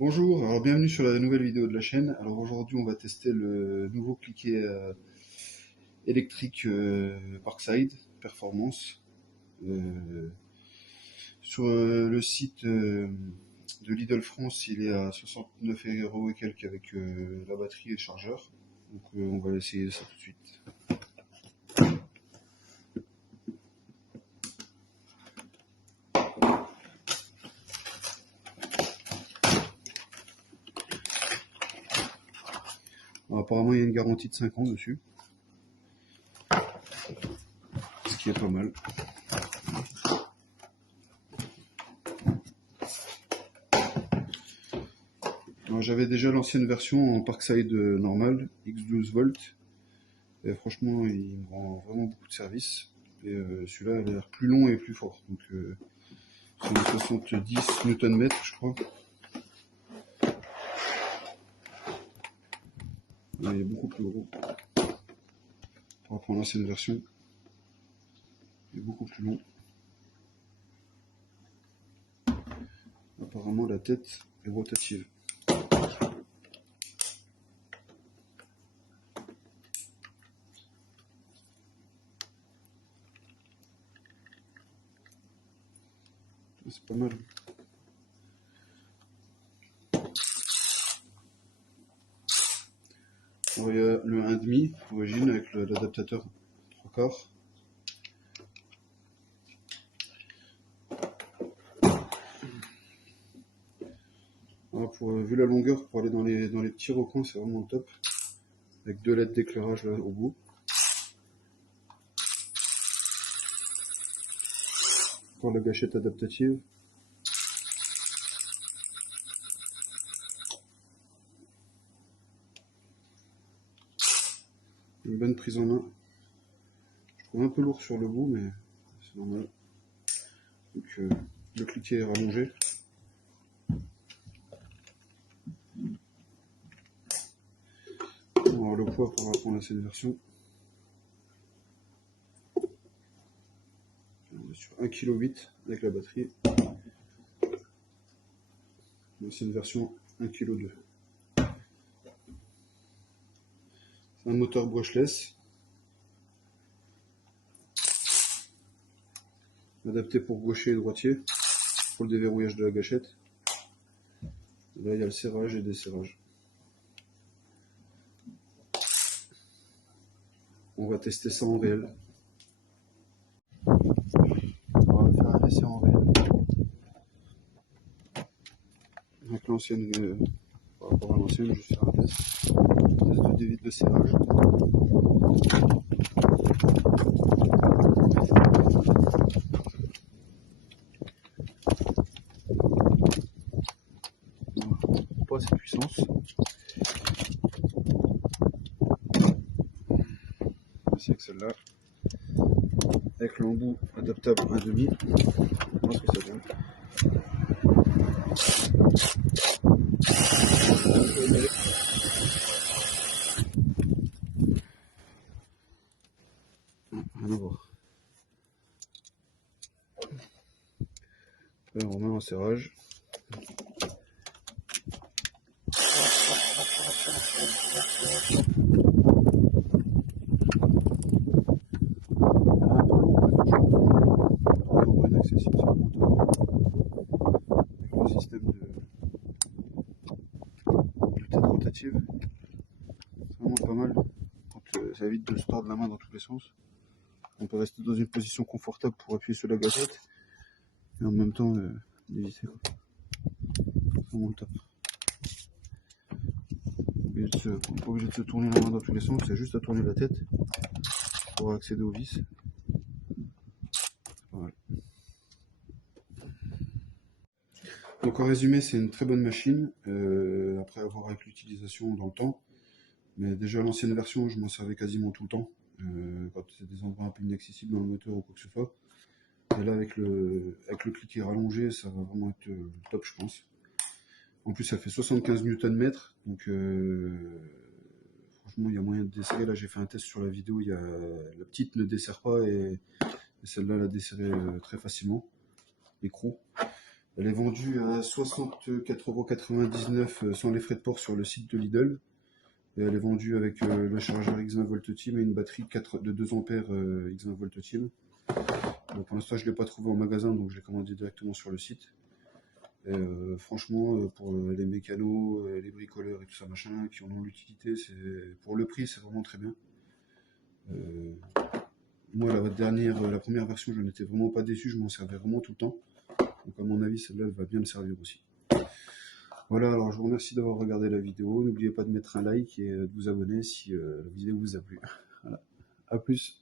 Bonjour, alors bienvenue sur la nouvelle vidéo de la chaîne. Alors aujourd'hui on va tester le nouveau cliquet électrique Parkside Performance. Euh, sur le site de Lidl France, il est à 69 € et quelques avec la batterie et le chargeur. Donc on va essayer ça tout de suite. Alors, apparemment il y a une garantie de 5 ans dessus, ce qui est pas mal. J'avais déjà l'ancienne version en Parkside normal, X12 volts, et franchement il me rend vraiment beaucoup de service. Et celui-là a l'air plus long et plus fort. Donc c'est un 70 Nm je crois. Il est beaucoup plus gros. Par rapport à l'ancienne version, il est beaucoup plus long. Apparemment la tête est rotative. C'est pas mal. Alors, il y a le 1,5 d'origine avec l'adaptateur 3/4. Vu la longueur, pour aller dans les petits recoins, c'est vraiment top. Avec 2 LED d'éclairage là au bout. Encore la gâchette adaptative. Une bonne prise en main. Je trouve un peu lourd sur le bout, mais c'est normal. Donc le cliquet est rallongé. On va voir le poids par rapport à cette version. On est sur 1,8 kg avec la batterie. C'est une version 1,2 kg. C'est un moteur brushless. Adapté pour gaucher et droitier. Pour le déverrouillage de la gâchette. Et là il y a le serrage et le desserrage. On va tester ça en réel. On va faire un essai en réel. Avec l'ancienne, par rapport à l'ancienne, je vais faire un test. Test de dévite de serrage. Pas assez de puissance. Ainsi avec celle-là. Avec l'embout adaptable 1,5. On va voir ce que ça donne. Rien à voir. Après, on remet un serrage. Inaccessible sur le moteur. Avec le système de tête rotative. C'est vraiment pas mal. Quand, ça évite de se tordre la main dans tous les sens. On peut rester dans une position confortable pour appuyer sur la gâchette. Et en même temps d'éviter. C'est vraiment top. On n'est pas obligé de se tourner la main dans tous les sens, c'est juste à tourner la tête pour accéder aux vis. Voilà. Donc en résumé, c'est une très bonne machine, après avoir avec l'utilisation dans le temps. Mais déjà l'ancienne version, je m'en servais quasiment tout le temps, quand c'est des endroits un peu inaccessibles dans le moteur ou quoi que ce soit. Et là avec le cliquet rallongé, ça va vraiment être top je pense. En plus ça fait 75 Nm, donc franchement il y a moyen de desserrer. Là j'ai fait un test sur la vidéo, la petite ne dessert pas et celle-là la desserrait très facilement, l'écrou. Elle est vendue à 64,99 € sans les frais de port sur le site de Lidl. Et elle est vendue avec le chargeur X20 Volt Team et une batterie de 2 ampères X20 Volt Team. Bon, pour l'instant, je ne l'ai pas trouvé en magasin, donc je l'ai commandé directement sur le site. Et, franchement, pour les mécanos, les bricoleurs et tout ça, machin, qui en ont l'utilité, pour le prix, c'est vraiment très bien. Euh, Moi, la première version, je n'étais vraiment pas déçu, je m'en servais vraiment tout le temps. Donc, à mon avis, celle-là, elle va bien me servir aussi. Voilà, alors je vous remercie d'avoir regardé la vidéo. N'oubliez pas de mettre un like et de vous abonner si la vidéo vous a plu. Voilà. À plus.